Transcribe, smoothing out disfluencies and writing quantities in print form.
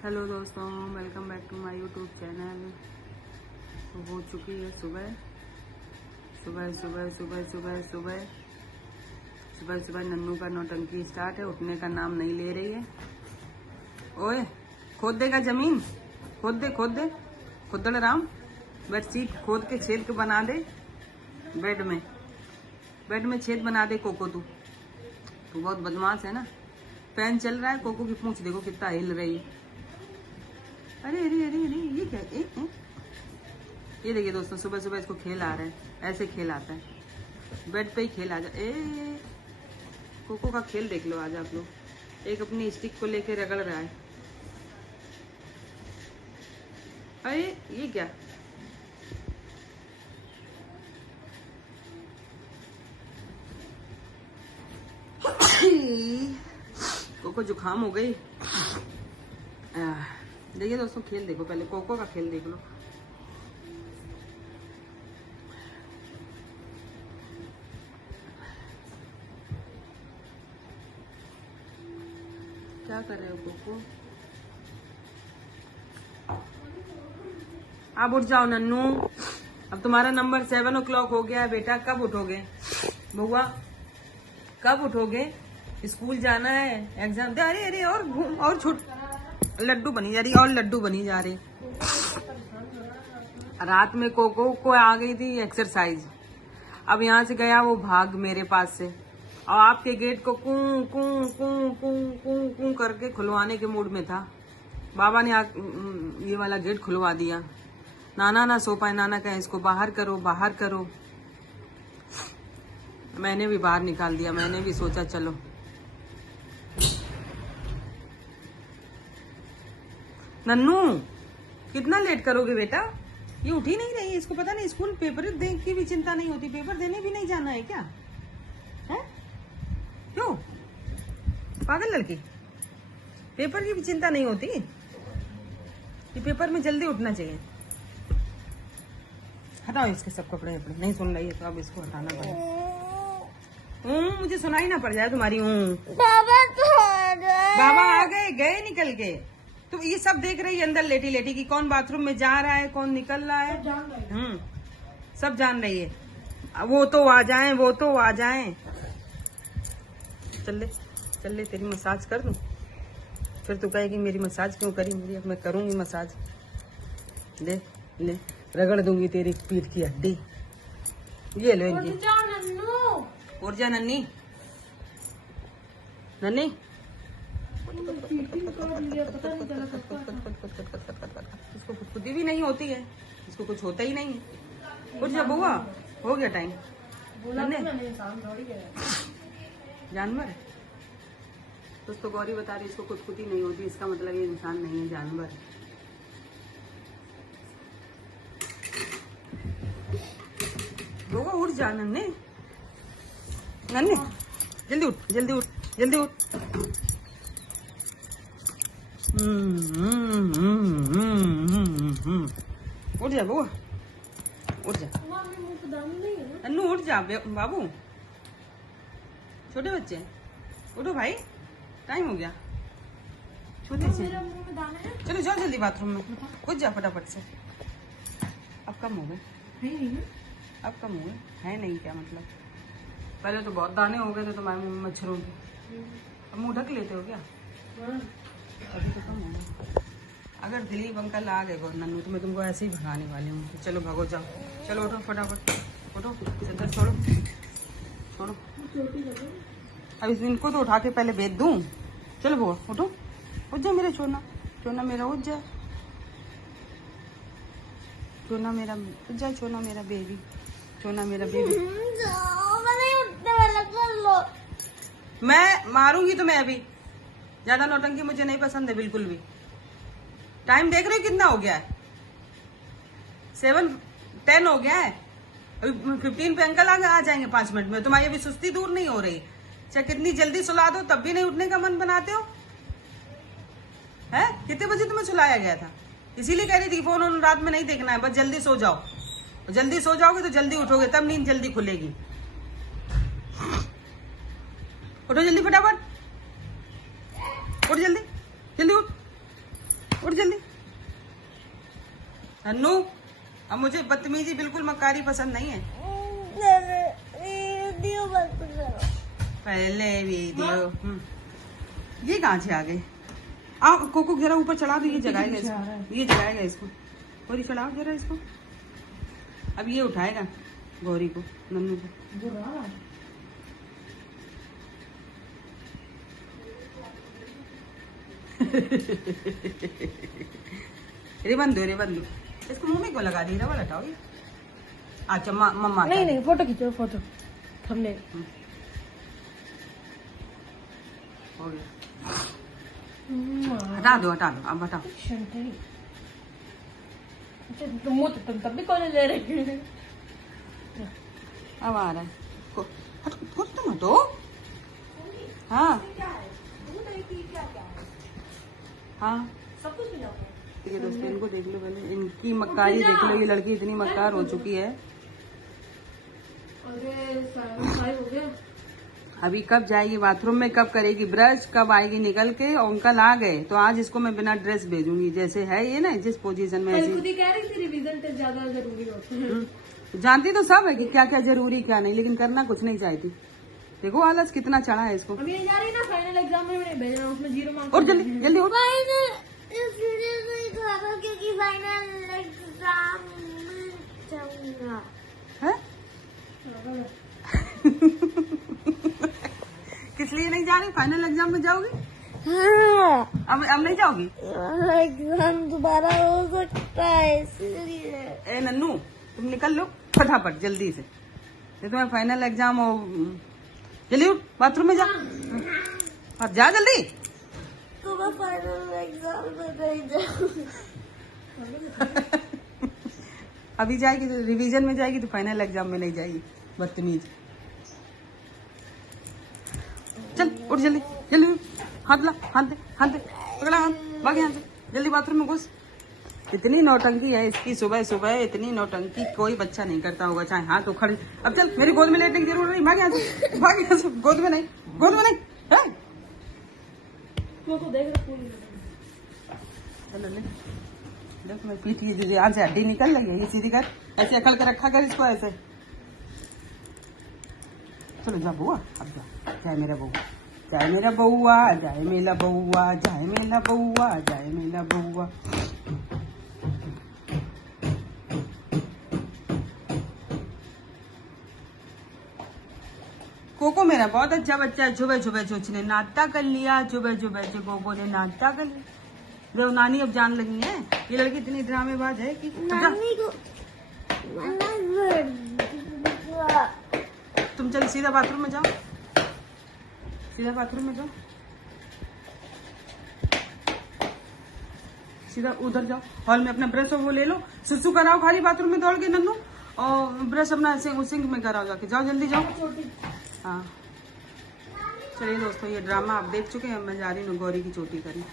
Hello दोस्तों, welcome back to my YouTube channel. तो हो चुकी है सुबह सुबह सुबह सुबह सुबह सुबह सुबह सुबह नन्नू का नौटंकी स्टार्ट है। उठने का नाम नहीं ले रही है। ओए, खोद देगा जमीन, खोद दे खुदड़ राम। बेडशीट खोद के छेद के बना दे। बेड में छेद बना दे। कोको तू बहुत बदमाश है ना। फैन चल रहा है, कोको की पूंछ देखो कितना हिल रही है। अरे अरे अरे अरे, ये क्या ये देखिए दोस्तों, सुबह सुबह इसको खेल आ रहा है। ऐसे खेल आता है, बेड पे ही खेल आ जा। कोको का खेल देख लो आज आप लोग। एक अपनी स्टिक को लेके रगड़ रहा है। अरे ये क्या, कोको जुकाम हो गई। देखिए दोस्तों, खेल देखो पहले, कोको का खेल देख लो। क्या कर रहे हो कोको? आप उठ जाओ नन्नू, अब तुम्हारा नंबर 7 o'clock हो गया है बेटा। कब उठोगे बउआ, कब उठोगे? स्कूल जाना है, एग्जाम। अरे अरे, और घूम और छुट, लड्डू बनी जा रही और लड्डू बनी जा रही। रात में कोको को आ गई थी एक्सरसाइज। अब यहाँ से गया वो भाग मेरे पास से, और आपके गेट को कूं कूं कूं कूं कूं कूं करके खुलवाने के मूड में था। बाबा ने ये वाला गेट खुलवा दिया। नाना ना सो पाए, नाना कहे इसको बाहर करो बाहर करो। मैंने भी बाहर निकाल दिया। मैंने भी सोचा चलो। नन्नू कितना लेट करोगे बेटा? ये उठ ही नहीं रही है। इसको पता नहीं स्कूल पेपर देने की भी चिंता नहीं होती। पेपर देने भी नहीं जाना है क्या है? क्यों पागल लड़की, पेपर की भी चिंता नहीं होती? ये पेपर में जल्दी उठना चाहिए। हटाओ इसके सब कपड़े अपने। नहीं सुन रही है तो अब इसको हटाना पड़ेगा। मुझे सुनाई ना पड़ जाए तुम्हारी। बाबा आ गए निकल के। तो ये सब देख रही है अंदर लेटी लेटी की कौन बाथरूम में जा रहा है, कौन निकल रहा है। सब जान रही है। वो तो आ जाएं। चल ले तेरी मसाज कर दूं। फिर तू कहेगी मेरी मसाज क्यों करी मेरी। अब मैं करूंगी मसाज। ले रगड़ दूंगी तेरी पीठ की हड्डी। ये लो इनकी। उठ जा नन्नी। इसको खुदी भी नहीं होती है, इसको कुछ होता ही नहीं है। उठ जा बुआ, हो गया टाइम। जानवर दोस्तों, गौरी बता रही इसको खुदकुदी नहीं होती। इसका मतलब ये इंसान नहीं है, जानवर। बुआ उठ जा नन्ने, जल्दी उठ। उठ जा बुआ, उठ जा अन्नू, उठ जा बाबू। छोटे बच्चे उठो भाई, टाइम हो गया। छोटे से चलो जाओ जल्दी बाथरूम में, कूद जा फटाफट से। अब कम हो गए है नहीं क्या मतलब? पहले तो बहुत दाने हो गए थे तुम्हारे मुंह में मच्छरों के। अब मुंह ढक लेते हो क्या? अभी तो कम होगा। अगर दिलीप अंकल आ गए नन्नू तो मैं तुमको ऐसे ही भगाने वाली हूँ। तो चलो भागो, जाओ। चलो उठो फटाफट, उठो इधर, छोड़ो। अब इनको तो उठा के पहले बेच दूँ। चलो वो उठो, उठ जा मेरा चोना मेरा, उठ जा चोना मेरा, उठ जा चोना मेरा बेबी। मैं मारूंगी तुम्हें अभी। ज्यादा नौटंकी मुझे नहीं पसंद है बिल्कुल भी। टाइम देख रहे हो कितना हो गया है? 7:10 हो गया है। अभी 15 पे अंकल आ जाएंगे 5 मिनट में। तुम्हारी अभी सुस्ती दूर नहीं हो रही। चाहे कितनी जल्दी सुला दो तब भी नहीं उठने का मन बनाते हो है? कितने बजे तुम्हें सुलाया गया था? इसीलिए कह रही थी फोन रात में नहीं देखना है, बस जल्दी सो जाओ। जल्दी सो जाओगे तो जल्दी उठोगे, तब नींद जल्दी खुलेगी। उठो जल्दी फटाफट, उठ जल्दी उठ। उठ जल्दी। नन्नू, अब मुझे बदतमीजी बिल्कुल मक्कारी पसंद नहीं है। पहले वीडियो ये कहाँ से आ गए? आप कोको जरा ऊपर चढ़ा दो, ये जगाएगा इसको, ये जगाएगा इसको। गौरी चढ़ाओ जरा इसको। अब ये उठाएगा गौरी को, नन्नू को। रिबन दो, रिबन दो। इसको मुंह में क्यों लगा दी? रवा हटाओगी? अच्छा मम्मा नहीं फोटो खींचो, फोटो हमने हो गया। हटा दो अब हटाओ। तुम तब भी कॉलेज ले रहे हैं। अब आ रहा है। तुम हटो। हाँ हाँ सब कुछ मिला हुआ है। ठीक है दोस्तों, इनको देख लो पहले, इनकी मक्कारी देख लो। ये लड़की इतनी मक्कार हो चुकी है। हो गया। अभी कब जाएगी बाथरूम में, कब करेगी ब्रश, कब आएगी निकल के। और अंकल आ गए तो आज इसको मैं बिना ड्रेस भेजूंगी, जैसे है ये ना, जिस पोजीशन में ऐसी। खुद ही कह रही थी रिवीजन टेस्ट ज्यादा जरूरी होता है। जानती तो सब है कि क्या क्या जरूरी क्या नहीं, लेकिन करना कुछ नहीं चाहती। देखो आलस कितना चढ़ा है इसको। अब ये जा रही ना फाइनल एग्जाम में भेजना, उसमें 0 मार्क्स। और जल्दी जल्दी उठ। क्योंकि फाइनल एग्जाम जाऊंगा। है किस लिए नहीं जा रही? फाइनल एग्जाम में जाओगी? हाँ। अब नहीं जाओगी? एग्जाम दोबारा हो सकता है इसलिए। ए नन्नू, तुम निकल लो फटाफट जल्दी से। ये तुम्हें फाइनल एग्जाम हो। जल्दी उठ, बाथरूम में जा। अब जा जल्दी। तो मैं फाइनल एग्जाम में नहीं जाऊंगी। अभी जाएगी तो रिवीजन में जाएगी, तो फाइनल एग्जाम में नहीं जाएगी। बदतमीज। चल उठ जल्दी जल्दी। हाथ ला, हाथ दे, हाथ दे, पकड़ा हाथ, भाग यहाँ से जल्दी बाथरूम में घुस। इतनी नौटंकी है इसकी, सुबह सुबह इतनी नौटंकी कोई बच्चा नहीं करता होगा, चाहे हाथ उखड़। अब चल, मेरी गोद में लेटने की जरूरत नहीं, भाग यहाँ से, भाग यहाँ से। गोद में नहीं, गोद में नहीं है। देख मैं पीठ की दीदी, यहाँ से हड्डी निकल लगी है। सीधी कर, ऐसे अकड़ के रखा कर इसको ऐसे। चलो जा बुआ, अब जा। जाए मेरा बउआ, जाए मेरा बउआ, जाए मेरा बउआ, जाए मेरा बउआ, जाए मेरा बउआ। कोको मेरा बहुत अच्छा बच्चा है। सुबह सुबह उसने नाश्ता कर लिया, सुबह सुबह से कोको ने नाश्ता कर लिया। देव नानी अब जान लगी है, ये लड़की इतनी ड्रामेबाज है कि नानी को तुम चल सीधा बाथरूम में जाओ, सीधा बाथरूम में जाओ, सीधा उधर जाओ हॉल में। अपना ब्रश और वो ले लो, सुसु कराओ खाली बाथरूम में दौड़ के नन्नू, और ब्रश अपना सिंक में कराओ जाके। जाओ जल्दी जाओ। हाँ चलिए दोस्तों, ये ड्रामा आप देख चुके हैं। मैं जा रही हूँ गौरी की चोटी करी।